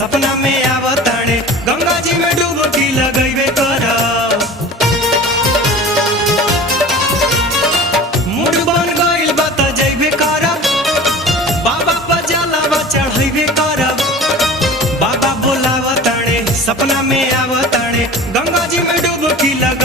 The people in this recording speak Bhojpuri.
सपना में आवताणे गंगा जी में डुबकी लगैबे कर। मूड बन गइल बा त जइबे कर, बाबा पर जलावा चढ़ैबे कर। बाबा बोलावताणे सपना में आवताणे गंगा जी में डुबकी लग